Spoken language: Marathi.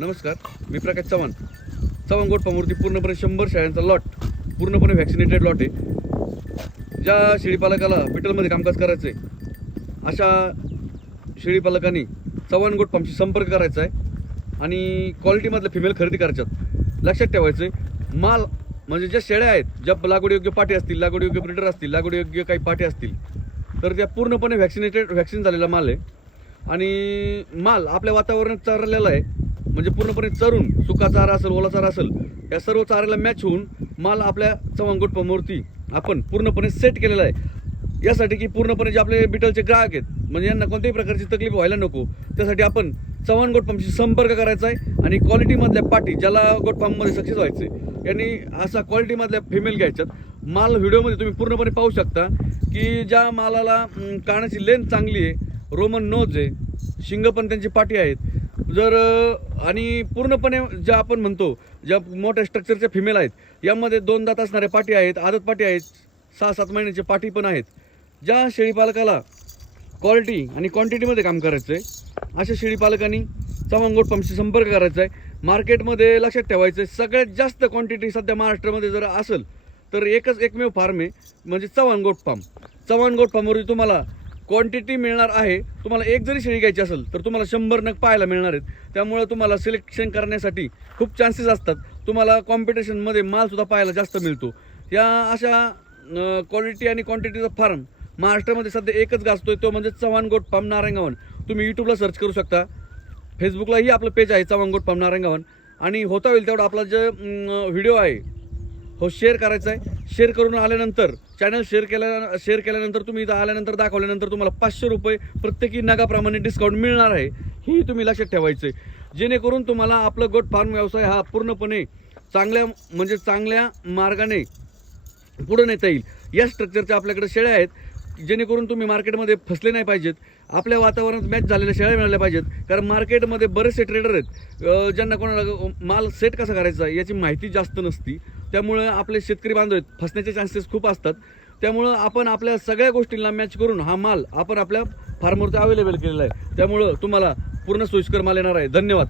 नमस्कार मी प्रकाश चव्हाण. चव्हाण गोटपामूर्ती पूर्णपणे शंभर शेळ्यांचा लॉट पूर्णपणे व्हॅक्सिनेटेड लॉट आहे. ज्या शेळीपालकाला पिटलमध्ये कामकाज करायचं आहे अशा शेळीपालकांनी चव्हाण गोट फार्मशी संपर्क करायचा आहे आणि क्वालिटीमधल्या फिमेल खरेदी करायच्यात. लक्षात ठेवायचं आहे माल म्हणजे ज्या शेळ्या आहेत ज्या लागवडीयोग्य पाठी असतील लागवडीयोग्य ब्रिडर असतील लागवडीयोग्य काही पाठी असतील तर त्या पूर्णपणे व्हॅक्सिनेटेड व्हॅक्सिन झालेला माल आहे. आणि माल आपल्या वातावरणात चरलेला आहे. म्हणजे पूर्णपणे चरून सुका चारा असेल ओला चारा असेल या सर्व चाऱ्याला मॅच होऊन माल आपल्या चव्हाणगोट पमोरती आपण पूर्णपणे सेट केलेला आहे. यासाठी की पूर्णपणे जे आपले बिटलचे ग्राहक आहेत म्हणजे यांना कोणत्याही प्रकारची तकलीफ व्हायला नको. त्यासाठी आपण चव्हाण गोट पंपशी संपर्क करायचा आहे आणि क्वालिटीमधल्या पाठी ज्याला गोट पंपमध्ये सक्सेस व्हायचं आहे यांनी असा क्वालिटीमधल्या फिमेल घ्यायच्यात. माल व्हिडिओमध्ये तुम्ही पूर्णपणे पाहू शकता की ज्या मालाला कानाची लेंथ चांगली आहे रोमन नोज आहे शिंग पण त्यांची पाठी आहेत जर आणि पूर्णपणे ज्या आपण म्हणतो ज्या मोठ्या स्ट्रक्चरच्या फिमेल आहेत यामध्ये दोन दात असणारे पाठी आहेत आदत पाठी आहेत सहा सात महिन्याचे पाठी पण आहेत. ज्या शेळीपालकाला क्वालिटी आणि क्वांटिटीमध्ये काम करायचं आहे अशा शेळीपालकांनी चव्हाण गोट पंपशी संपर्क करायचा आहे मार्केटमध्ये लक्षात ठेवायचं आहे सगळ्यात जास्त क्वांटिटी सध्या महाराष्ट्रामध्ये जर असेल तर एकच एकमेव फार्म आहे म्हणजे चव्हाण गोट फार्म चव्हाण गोट फार्मवरती तुम्हाला क्वांटिटी मिळणार आहे. तुम्हाला एक जरी शेळी घ्यायची असेल तर तुम्हाला शंभर नग पाहायला मिळणार आहेत. त्यामुळे तुम्हाला सिलेक्शन करण्यासाठी खूप चान्सेस असतात. तुम्हाला कॉम्पिटिशनमध्ये मालसुद्धा पाहायला जास्त मिळतो. या अशा क्वालिटी आणि क्वांटिटीचा फार्म महाराष्ट्रामध्ये सध्या एकच गाजतोय तो म्हणजे चव्हाण गोट फार्म नारायणगावन. तुम्ही यूट्यूबला सर्च करू शकता. फेसबुकलाही आपलं पेज आहे चव्हाण गोट फार्म नारायणगावन. आणि होता होईल तेवढा आपला जे व्हिडिओ आहे हो शेअर करायचा आहे शेअर करून आल्यानंतर चॅनल शेअर केल्या शेअर केल्यानंतर तुम्ही इथं आल्यानंतर दाखवल्यानंतर तुम्हाला पाचशे रुपये प्रत्येकी नगाप्रमाणे डिस्काउंट मिळणार आहे. ही तुम्ही लक्षात ठेवायचं आहे जेणेकरून तुम्हाला आपलं गोट फार्म व्यवसाय हा पूर्णपणे चांगल्या म्हणजे चांगल्या मार्गाने पुढे नेता येईल. या स्ट्रक्चरच्या आपल्याकडे शेळ्या आहेत. जेणेकरून तुम्ही मार्केटमध्ये फसले नाही पाहिजेत. आपल्या वातावरणात मॅच झालेल्या शेळ्या मिळाल्या पाहिजेत. कारण मार्केटमध्ये बरेचसे ट्रेडर आहेत. ज्यांना कोणाला माल सेट कसा करायचा याची माहिती जास्त नसती. त्यामुळं आपले शेतकरी बांधव आहेत. फसण्याचे चान्सेस खूप असतात. त्यामुळं आपण आपल्या सगळ्या गोष्टींना मॅच करून हा माल आपण आपल्या फार्मवरती अवेलेबल केलेला आहे. त्यामुळं तुम्हाला पूर्ण सोयीस्कर माल येणार आहे. धन्यवाद.